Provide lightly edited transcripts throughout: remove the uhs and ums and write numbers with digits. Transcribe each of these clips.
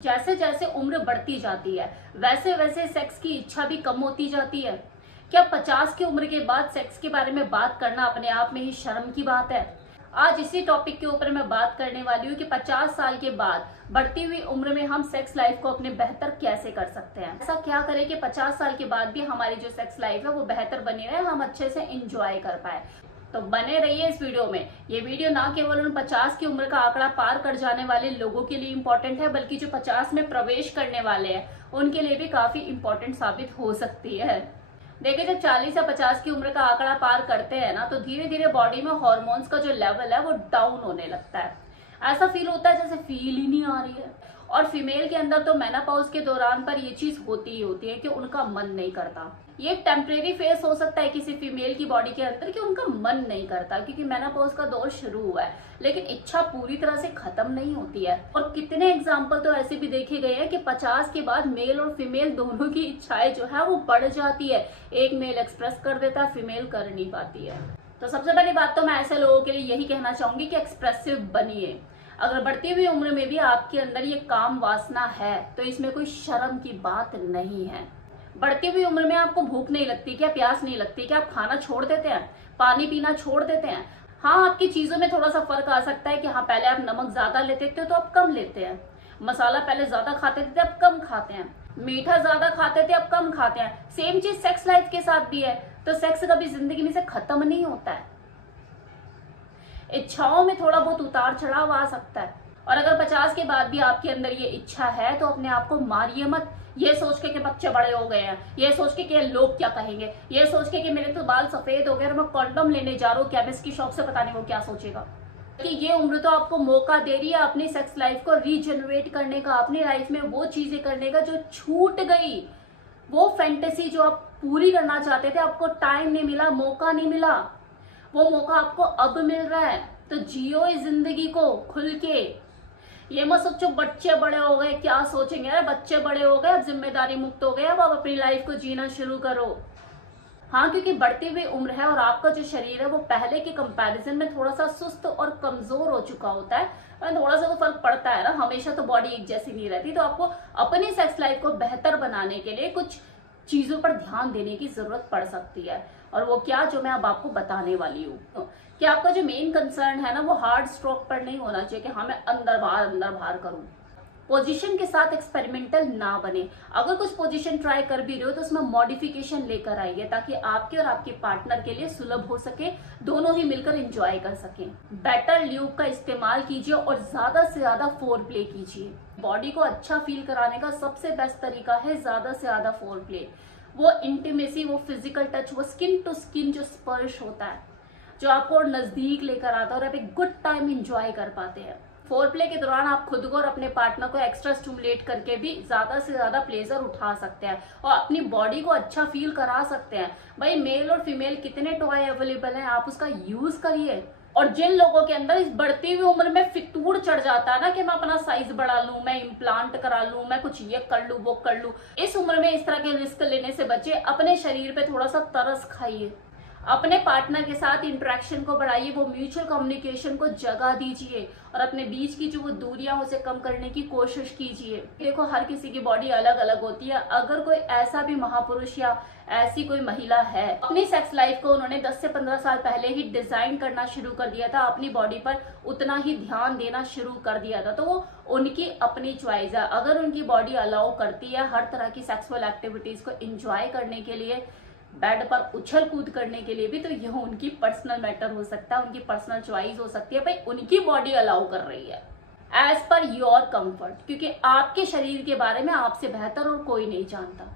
जैसे जैसे उम्र बढ़ती जाती है वैसे वैसे सेक्स की इच्छा भी कम होती जाती है। क्या 50 की उम्र के बाद सेक्स के बारे में बात करना अपने आप में ही शर्म की बात है? आज इसी टॉपिक के ऊपर मैं बात करने वाली हूँ कि 50 साल के बाद बढ़ती हुई उम्र में हम सेक्स लाइफ को अपने बेहतर कैसे कर सकते हैं। ऐसा क्या करें कि 50 साल के बाद भी हमारी जो सेक्स लाइफ है वो बेहतर बनी रहे, हम अच्छे से इंजॉय कर पाए। तो बने रहिए इस वीडियो में। ये वीडियो ना केवल उन 50 की उम्र का आंकड़ा पार कर जाने वाले लोगों के लिए इम्पोर्टेंट है, बल्कि जो 50 में प्रवेश करने वाले हैं उनके लिए भी काफी इम्पोर्टेंट साबित हो सकती है। देखिए, जब 40 या 50 की उम्र का आंकड़ा पार करते हैं ना, तो धीरे धीरे बॉडी में हॉर्मोन्स का जो लेवल है वो डाउन होने लगता है। ऐसा फील होता है जैसे फील ही नहीं आ रही है। और फीमेल के अंदर तो मेनोपॉज के दौरान पर ये चीज होती ही होती है कि उनका मन नहीं करता। ये एक टेम्परेरी फेस हो सकता है किसी फीमेल की बॉडी के अंदर कि उनका मन नहीं करता क्योंकि मेनोपॉज का दौर शुरू हुआ है, लेकिन इच्छा पूरी तरह से खत्म नहीं होती है। और कितने एग्जाम्पल तो ऐसे भी देखे गए हैं कि 50 के बाद मेल और फीमेल दोनों की इच्छाएं जो है वो बढ़ जाती है। एक मेल एक्सप्रेस कर देता है, फीमेल कर नहीं पाती है। तो सबसे पहली बात तो मैं ऐसे लोगों के लिए यही कहना चाहूंगी कि एक्सप्रेसिव बनिए। अगर बढ़ती हुई उम्र में भी आपके अंदर ये काम वासना है तो इसमें कोई शर्म की बात नहीं है। बढ़ती हुई उम्र में आपको भूख नहीं लगती क्या, प्यास नहीं लगती क्या, आप खाना छोड़ देते हैं, पानी पीना छोड़ देते हैं? हाँ, आपकी चीजों में थोड़ा सा फर्क आ सकता है कि हाँ, पहले आप नमक ज्यादा लेते थे तो अब कम लेते हैं, मसाला पहले ज्यादा खाते थे अब कम खाते हैं, मीठा ज्यादा खाते थे अब कम खाते हैं। सेम चीज सेक्स लाइफ के साथ भी है। तो सेक्स कभी जिंदगी में से खत्म नहीं होता है। इच्छाओं में थोड़ा बहुत उतार चढ़ाव आ सकता है। और अगर 50 के बाद भी आपके अंदर ये इच्छा है तो अपने आप को मारिए मत, ये सोच के कि बच्चे बड़े हो गए हैं, ये सोच के कि लोग क्या कहेंगे, ये सोच के कि मेरे तो बाल सफेद हो गए और मैं कॉन्डम लेने जा रहा हूँ केमिस्ट की शॉप से, पता नहीं वो क्या सोचेगा। कि ये उम्र तो आपको मौका दे रही है अपनी सेक्स लाइफ को रीजनरेट करने का, अपनी लाइफ में वो चीजें करने का जो छूट गई, वो फैंटेसी जो आप पूरी करना चाहते थे, आपको टाइम नहीं मिला, मौका नहीं मिला, वो मौका आपको अब मिल रहा है। तो जियो इस जिंदगी को खुल के। ये मत सोचो बच्चे बड़े हो गए क्या सोचेंगे, अरे बच्चे बड़े हो गए, अब जिम्मेदारी मुक्त हो गए, अब आप अपनी लाइफ को जीना शुरू करो। हाँ, क्योंकि बढ़ती हुई उम्र है और आपका जो शरीर है वो पहले के कंपैरिजन में थोड़ा सा सुस्त और कमजोर हो चुका होता है। थोड़ा सा तो फर्क पड़ता है ना, हमेशा तो बॉडी एक जैसी नहीं रहती। तो आपको अपनी सेक्स लाइफ को बेहतर बनाने के लिए कुछ चीजों पर ध्यान देने की जरूरत पड़ सकती है। और वो क्या, जो मैं अब आपको बताने वाली हूँ। कि आपका जो मेन कंसर्न है ना वो हार्ड स्ट्रोक पर नहीं होना चाहिए कि हाँ मैं अंदर बाहर करूं। पोजीशन के साथ एक्सपेरिमेंटल ना बने। अगर कुछ पोजीशन ट्राई कर भी रहे हो तो उसमें मॉडिफिकेशन लेकर आइए ताकि आपके और आपके पार्टनर के लिए सुलभ हो सके, दोनों ही मिलकर एंजॉय कर सकें। बेटर ल्यूब का इस्तेमाल कीजिए और ज्यादा से ज्यादा फोर प्ले कीजिए। बॉडी को अच्छा फील कराने का सबसे बेस्ट तरीका है ज्यादा से ज्यादा फोर प्ले। वो इंटीमेसी, वो फिजिकल टच, वो स्किन टू स्किन जो स्पर्श होता है जो आपको नजदीक लेकर आता है और आप एक गुड टाइम एंजॉय कर पाते हैं। फोर प्ले के दौरान आप खुद को और अपने पार्टनर को एक्स्ट्रा स्टिमुलेट करके भी ज्यादा से ज्यादा प्लेजर उठा सकते हैं और अपनी बॉडी को अच्छा फील करा सकते हैं। भाई, मेल और फीमेल कितने टॉय अवेलेबल हैं, आप उसका यूज करिए। और जिन लोगों के अंदर इस बढ़ती हुई उम्र में फितूर चढ़ जाता है ना कि मैं अपना साइज बढ़ा लूं, मैं इम्प्लांट करा लूं, मैं कुछ ये कर लूं वो कर लूं, इस उम्र में इस तरह के रिस्क लेने से बचे। अपने शरीर पे थोड़ा सा तरस खाइए, अपने पार्टनर के साथ इंटरेक्शन को बढ़ाइए, वो म्यूचुअल कम्युनिकेशन को जगह दीजिए और अपने बीच की जो वो दूरियां उसे कम करने की कोशिश कीजिए। देखो, हर किसी की बॉडी अलग अलग होती है। अगर कोई ऐसा भी महापुरुष या ऐसी कोई महिला है, अपनी सेक्स लाइफ को उन्होंने 10 से 15 साल पहले ही डिजाइन करना शुरू कर दिया था, अपनी बॉडी पर उतना ही ध्यान देना शुरू कर दिया था, तो वो उनकी अपनी चॉइस है। अगर उनकी बॉडी अलाउ करती है हर तरह की सेक्सुअल एक्टिविटीज को एंजॉय करने के लिए, बेड पर उछल कूद करने के लिए भी, तो यह उनकी पर्सनल मैटर हो सकता है, उनकी पर्सनल चॉइस हो सकती है। भाई, उनकी बॉडी अलाउ कर रही है एज पर योर कंफर्ट, क्योंकि आपके शरीर के बारे में आपसे बेहतर और कोई नहीं जानता।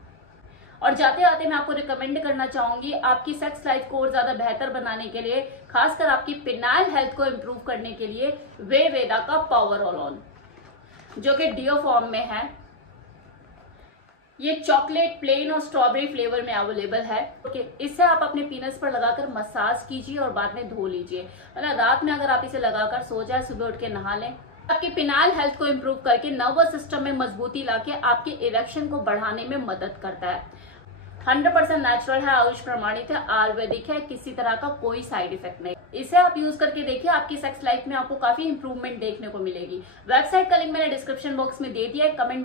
और जाते आते मैं आपको रिकमेंड करना चाहूंगी आपकी सेक्स लाइफ को और ज्यादा बेहतर बनाने के लिए, खासकर आपकी पेनाइल हेल्थ को इंप्रूव करने के लिए, वेदा का पावर रोल ऑन, जो कि डियो फॉर्म में है। ये चॉकलेट, प्लेन और स्ट्रॉबेरी फ्लेवर में अवेलेबल है। इससे आप अपने पीनस पर लगाकर मसाज कीजिए और बाद में धो लीजिए। मतलब रात में अगर आप इसे लगाकर सो जाए, सुबह उठ के नहा लें। आपकी पेनाइल हेल्थ को इंप्रूव करके नर्वस सिस्टम में मजबूती लाके आपके इरेक्शन को बढ़ाने में मदद करता है। 100% नेचुरल है, आयुष प्रमाणित है, आयुर्वेदिक है, किसी तरह का कोई साइड इफेक्ट नहीं। इसे आप यूज करके देखिए, आपकी सेक्स लाइफ में आपको काफी इंप्रूवमेंट देखने को मिलेगी। वेबसाइट का लिंक मैंने डिस्क्रिप्शन बॉक्स में दे दिया है, कमेंट